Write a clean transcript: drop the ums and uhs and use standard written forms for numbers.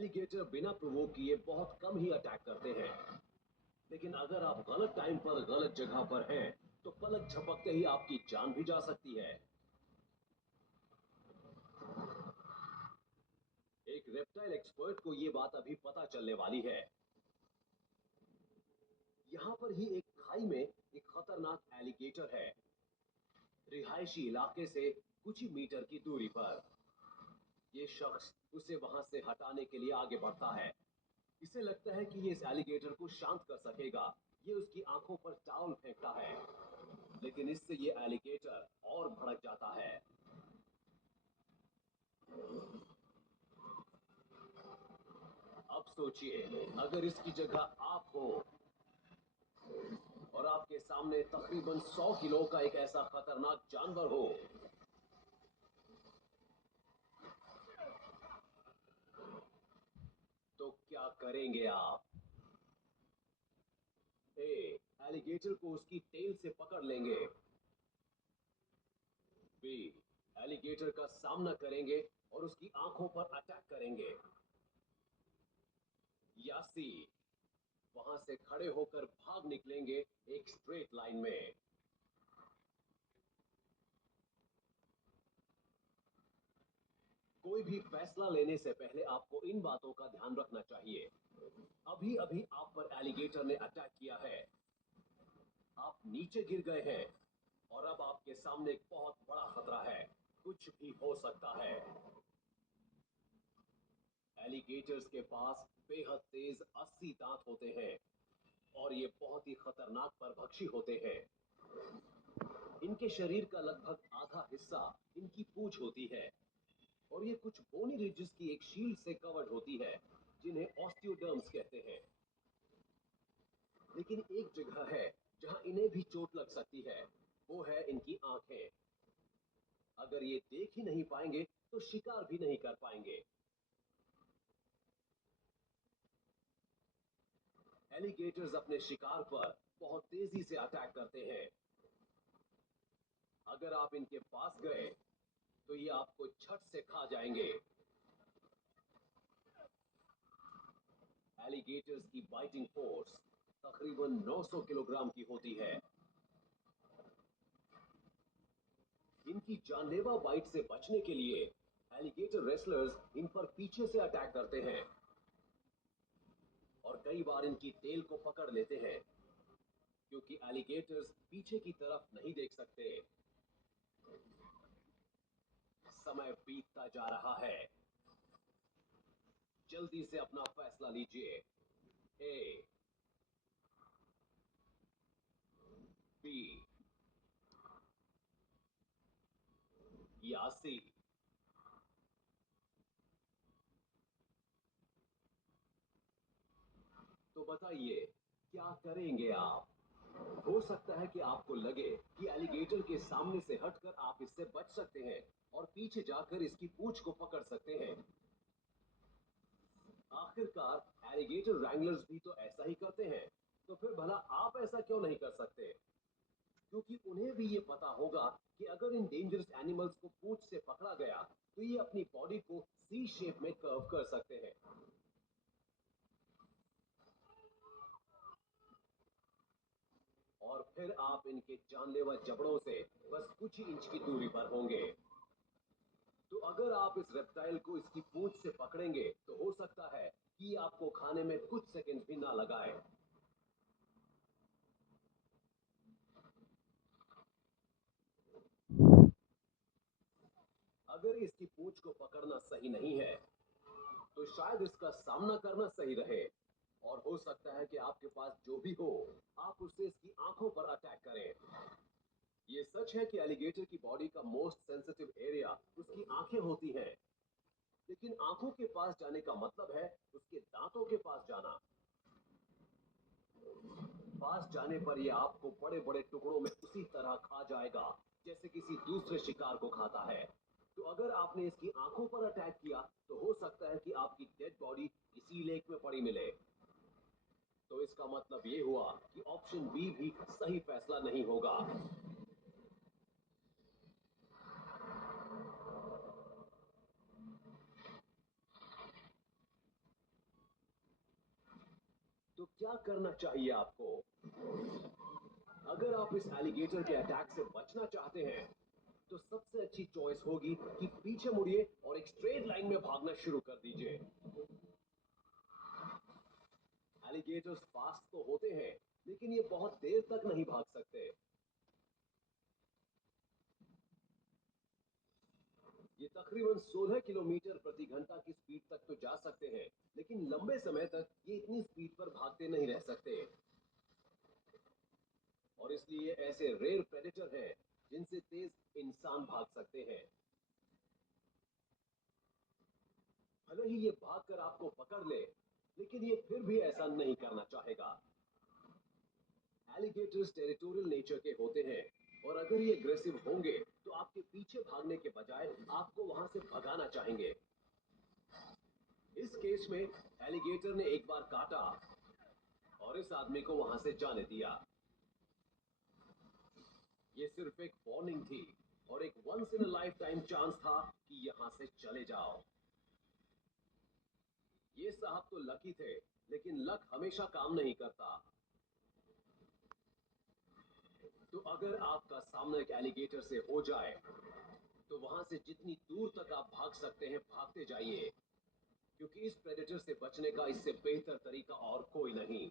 Alligator बिना provoke किए बहुत कम ही अटैक करते हैं, लेकिन अगर आप गलत टाइम पर गलत जगह पर हैं तो पलक झपकते ही आपकी जान भी जा सकती है। एक रेप्टाइल एक्सपर्ट को यह बात अभी पता चलने वाली है। यहां पर ही एक खाई में एक खतरनाक एलिगेटर है, रिहायशी इलाके से कुछ ही मीटर की दूरी पर। यह शख्स उसे वहां से हटाने के लिए आगे बढ़ता है। इसे लगता है कि ये इस एलिगेटर को शांत कर सकेगा। ये उसकी आंखों पर टॉवल फेंकता है, लेकिन इससे ये एलिगेटर और भड़क जाता है। अब सोचिए, अगर इसकी जगह आप हो और आपके सामने तकरीबन 100 किलो का एक ऐसा खतरनाक जानवर हो, तो क्या करेंगे आप? ए, एलिगेटर को उसकी टेल से पकड़ लेंगे। बी, एलिगेटर का सामना करेंगे और उसकी आंखों पर अटैक करेंगे। या सी, वहां से खड़े होकर भाग निकलेंगे एक स्ट्रेट लाइन में। कोई भी फैसला लेने से पहले आपको इन बातों का ध्यान रखना चाहिए। अभी अभी आप पर एलिगेटर ने अटैक किया है, आप नीचे गिर गए हैं और अब आपके सामने एक बहुत बड़ा खतरा है। कुछ भी हो सकता है। एलिगेटर्स के पास बेहद तेज 80 दांत होते हैं और ये बहुत ही खतरनाक परभक्षी होते हैं। इनके शरीर का लगभग आधा हिस्सा इनकी पूंछ होती है और ये कुछ बोनी रिजेस की एक शील्ड से कवर्ड होती है, जिन्हें ऑस्टियोडर्म्स कहते हैं। लेकिन एक जगह है जहां इन्हें भी चोट लग सकती है, वो है इनकी आंखें। अगर ये देख ही नहीं पाएंगे तो शिकार भी नहीं कर पाएंगे। एलिगेटर्स अपने शिकार पर बहुत तेजी से अटैक करते हैं। अगर आप इनके पास गए तो ये आपको छट से खा जाएंगे। एलिगेटर्स की बाइटिंग फोर्स तकरीबन 900 किलोग्राम की होती है। इनकी जानलेवा बाइट से बचने के लिए एलिगेटर रेसलर्स इन पर पीछे से अटैक करते हैं और कई बार इनकी टेल को पकड़ लेते हैं, क्योंकि एलिगेटर्स पीछे की तरफ नहीं देख सकते। समय बीतता जा रहा है। जल्दी से अपना फैसला लीजिए। ए, बी या सी। तो बताइए, क्या करेंगे आप? हो सकता है कि आपको लगे कि एलिगेटर के सामने से हटकर आप इससे बच सकते हैं और पीछे जाकर इसकी पूंछ को पकड़ सकते हैं। आखिरकार एलिगेटर रैंगलर्स भी तो ऐसा ही करते हैं, तो फिर भला आप ऐसा क्यों नहीं कर सकते? क्योंकि उन्हें भी ये पता होगा कि अगर इन डेंजरस एनिमल्स को पूंछ से पकड़ा गया तो ये अपनी बॉडी को सी शेप में कर्व कर सकते हैं। और फिर आप इनके जानलेवा जबड़ों से बस कुछ ही इंच की दूरी पर होंगे। तो अगर आप इस रेप्टाइल को इसकी पूंछ से पकड़ेंगे तो हो सकता है कि ये आपको खाने में कुछ सेकंड भी ना लगाए। अगर इसकी पूंछ को पकड़ना सही नहीं है तो शायद इसका सामना करना सही रहे, और हो सकता है कि आपके पास जो भी हो, आप उससे इसकी आंखों पर अटैक करें। ये सच है कि एलिगेटर की बॉडी का मोस्ट सेंसिटिव एरिया उसकी आंखें होती हैं, लेकिन आंखों के पास जाने का मतलब है उसके दांतों के पास जाना। पास जाने पर यह आपको बड़े बड़े टुकड़ों में उसी तरह खा जाएगा जैसे किसी दूसरे शिकार को खाता है। तो अगर आपने इसकी आंखों पर अटैक किया तो हो सकता है कि आपकी डेड बॉडी इसी लेक में पड़ी मिले। तो इसका मतलब ये हुआ कि ऑप्शन बी भी सही फैसला नहीं होगा। क्या करना चाहिए आपको? अगर आप इस एलिगेटर के अटैक से बचना चाहते हैं तो सबसे अच्छी चॉइस होगी कि पीछे मुड़िए और एक स्ट्रेट लाइन में भागना शुरू कर दीजिए। एलिगेटर्स फास्ट तो होते हैं, लेकिन ये बहुत देर तक नहीं भाग सकते। ये तकरीबन 16 किलोमीटर प्रति घंटा की स्पीड तक तो जा सकते हैं, लेकिन लंबे समय तक ये इतनी स्पीड पर भागते नहीं रह सकते। और इसलिए ऐसे रेयर प्रेडेटर हैं जिनसे तेज इंसान भाग सकते हैं। भले ही ये भागकर आपको पकड़ ले, लेकिन ये फिर भी ऐसा नहीं करना चाहेगा। एलिगेटर्स टेरिटोरियल नेचर के होते हैं, और अगर ये एग्रेसिव होंगे तो आपके पीछे भागने के बजाय आपको वहां से भगाना चाहेंगे। इस केस में एलिगेटर ने एक बार काटा और इस आदमी को वहां से जाने दिया। ये सिर्फ एक वार्निंग थी और एक once in a lifetime chance था कि यहां से चले जाओ। ये साहब तो लकी थे, लेकिन लक हमेशा काम नहीं करता। तो अगर आपका सामना एक एलिगेटर से हो जाए तो वहां से जितनी दूर तक आप भाग सकते हैं भागते जाइए, क्योंकि इस प्रेडेटर से बचने का इससे बेहतर तरीका और कोई नहीं।